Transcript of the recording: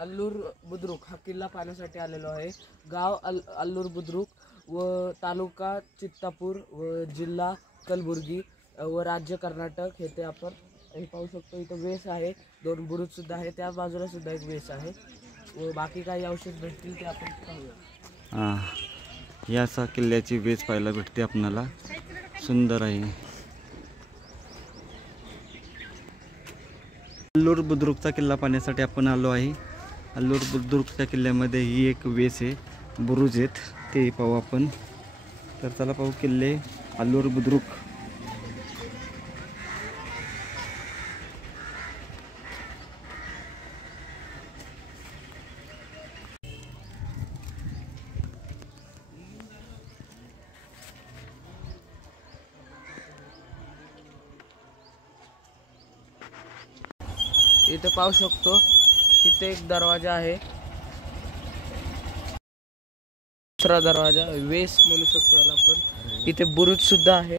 Allure Budruk हा किल्ला पाहण्यासाठी आलेलो आहे। गाव अल्लूर बुद्रुक व तालुका चित्तापूर व जिल्हा कलबुर्गी व राज्य कर्नाटक येथे आपण हे पाहू शकतो। इथं वेस आहे, 2 बुरुज सुद्धा आहे, त्या बाजूला सुद्धा एक वेस आहे व बाकी काही अवशेष भेटतील ते आपण पाहूया। या किल्ल्याची वेस पाहायला भेटते आपल्याला, सुंदर आहे। अल्लूर बुद्रुकचा किल्ला पाहण्यासाठी आपण आलो आहे। अल्लूर बुद्रुकच्या किल्ल्यामध्ये ही एक वेस आहे, बुरुज आहेत, ते पाहू आपण। तर चला पाहू किल्ले अल्लूर बुद्रुक। इथे पाहू शकतो, इथे एक दरवाजा आहे, दुसरा दरवाजा वेस म्हणू शकतो याला आपण। इथे बुरुज सुद्धा आहे।